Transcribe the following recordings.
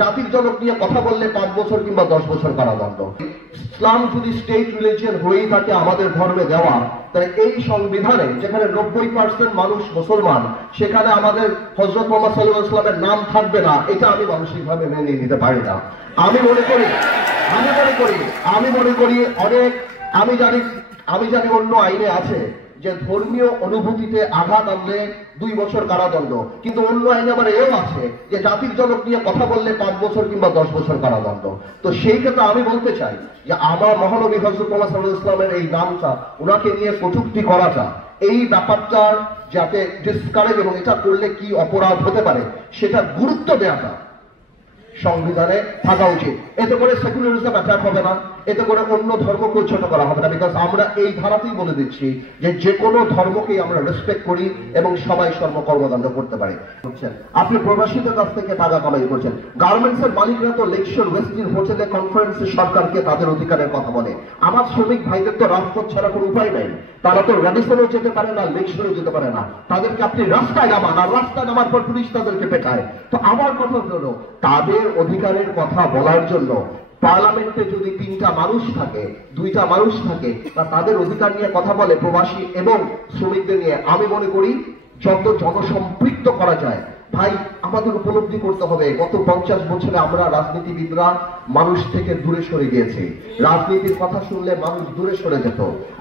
জাতির জনক নিয়ে কথা বললে 5 বছর কিংবা 10 বছর কারাদণ্ড। ইসলাম যদি স্টেট রিলিজিয়ন হয়েই থাকে আমাদের ধর্মে দেওয়া, তাহলে এই সংবিধানে যেখানে 90% মানুষ মুসলমান, সেখানে আমাদের হযরত মুহাম্মদ সাল্লাল্লাহু আলাইহি ওয়াসাল্লামের নাম থাকবে না, এটা আমি মানসিকভাবে মেনে নিতে পারি না। আমি মনে করি অনেক, আমি জানি অন্য আইনে আছে যে ধর্মীয় অনুভূতিতে আঘাত আনলে 2 বছর কারাদণ্ড, কিন্তু অন্য আইনে আবার এও আছে যে জাতির জনক নিয়ে কথা বললে 5 বছর কিংবা 10 বছর কারাদণ্ড। তো সেই ক্ষেত্রে আমি বলতে চাই যে আমার মহানবী হযরত মুহাম্মদ সাল্লাল্লাহু আলাইহি ওয়াসাল্লামের এই নামটা, ওনাকে নিয়ে কটূক্তি করাটা, এই ব্যাপারটার যাতে ডিসকারেজ এবং এটা করলে কি অপরাধ হতে পারে সেটা গুরুত্ব দেওয়াটা সংবিধানে থাকা উচিত। এতে করে সেকুলারিজম অ্যাটাক হবে না, এতে করে অন্য ধর্মকে ছোট করা হবে না। বিকজ আমরা এই ধারাতেই বলে দিচ্ছি যে কোনো ধর্মকেই আমরা রেসপেক্ট করি এবং সবাই কর্মকাণ্ড করতে পারে। আপনি প্রবাসীদের কাছ থেকে টাকা কামাই করছেন, গার্মেন্টস এর মালিকরা তো লেকশোর ওয়েস্টিন হোটেলে কনফারেন্সে সরকারকে তাদের অধিকারের কথা বলে। আমার শ্রমিক ভাইদের তো রাজপথ ছাড়া কোনো উপায় নাই, তারা তো রেডিসনেও যেতে পারে না, লেকশোরেও যেতে পারে না, তাদেরকে আপনি রাস্তায় নামান, আর রাস্তায় নামার পর পুলিশ তাদেরকে পেটায়। তো আমার কথা হলো, তাদের অধিকারের কথা বলার জন্য পার্লামেন্টে যদি 3টা মানুষ থাকে, 2টা মানুষ থাকে, বা তাদের অধিকার নিয়ে কথা বলে প্রবাসী এবং শ্রমিকদের নিয়ে, আমি মনে করি যত জনসম্পৃক্ত করা যায়। ভাই, আমাদের উপলব্ধি করতে হবে গত 50 বছরে আমরা রাজনীতিবিদরা মানুষ থেকে দূরে সরে গিয়েছি। রাজনীতির কথা শুনলে মানুষ দূরে সরে যেত।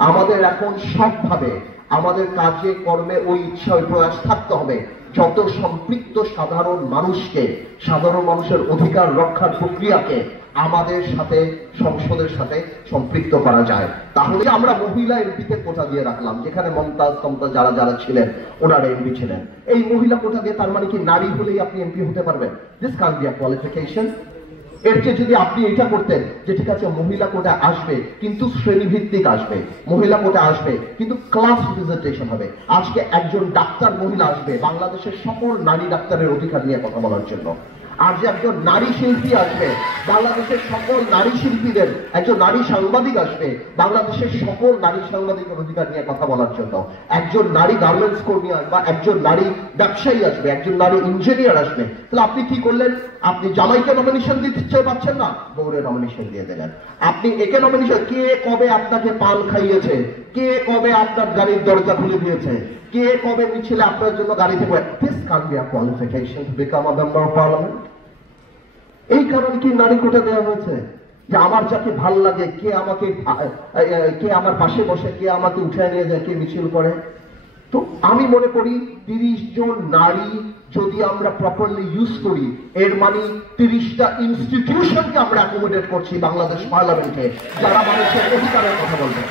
আমাদের এখন সবভাবে আমাদের কাজে কর্মে ওই ইচ্ছা, ওই প্রয়াস থাকতে হবে যত সম্পৃক্ত সাধারণ মানুষকে, সাধারণ মানুষের অধিকার রক্ষার প্রক্রিয়াকে আমাদের সাথে, সংসদের সাথে সম্পৃক্ত করা যায়। তাহলে আমরা মহিলা এমপিকে কোটা দিয়ে রাখলাম, যেখানে মমতাজ যারা ছিলেন ওনারা এমপি ছিলেন। এই মহিলা কোটা দিয়ে তার মানে কি নারী হলেই আপনি এমপি হতে পারবেন? This can be a qualification. এর চেয়ে যদি আপনি এটা করতেন যে ঠিক আছে মহিলা কোটা আসবে কিন্তু শ্রেণীভিত্তিক আসবে, মহিলা কোটা আসবে কিন্তু ক্লাস রিপ্রেজেন্টেশন হবে। আজকে একজন ডাক্তার মহিলা আসবে বাংলাদেশের সকল নারী ডাক্তারের অধিকার নিয়ে কথা বলার জন্য, আর যে একজন নারী শিল্পী আসবে বাংলাদেশের সকল নারী শিল্পীদের, একজন নারী সাংবাদিক আসবে বাংলাদেশের সকল নারী সাংবাদিকের অধিকার নিয়ে কথা বলার জন্য, একজন নারী গার্মেন্টস কর্মী আসবে, একজন নারী ব্যবসায়ী আসবে, একজন নারী ইঞ্জিনিয়ার আসবে। তাহলে আপনি কি করলেন? আপনি জামাইকে নমিনেশন দিতে পারছেন না, বউরে নমিনেশন দিয়ে দিলেন। আপনি একে নমিনেশন, কে কবে আপনাকে পান খাইয়েছে, কে কবে আপনার গাড়ির দরজা খুলে দিয়েছে, কে কবে মিছিলে আপনার জন্য গাড়ি থেকে? This can be a qualification to become a member of parliament. এই কারণে কি নারী কোটা দেওয়া হয়েছে যে আমার যাকে ভাল লাগে, কে আমার পাশে বসে, কে আমাকে উঠায় নিয়ে যায়, কে মিছিল করে। তো আমি মনে করি 30 জন নারী যদি আমরা প্রপারলি ইউজ করি, এর মানে 30টা ইনস্টিটিউশনকে আমরা অ্যাকোমোডেট করছি বাংলাদেশ পার্লামেন্টে, যারা মানুষের অধিকারের কথা বলবে।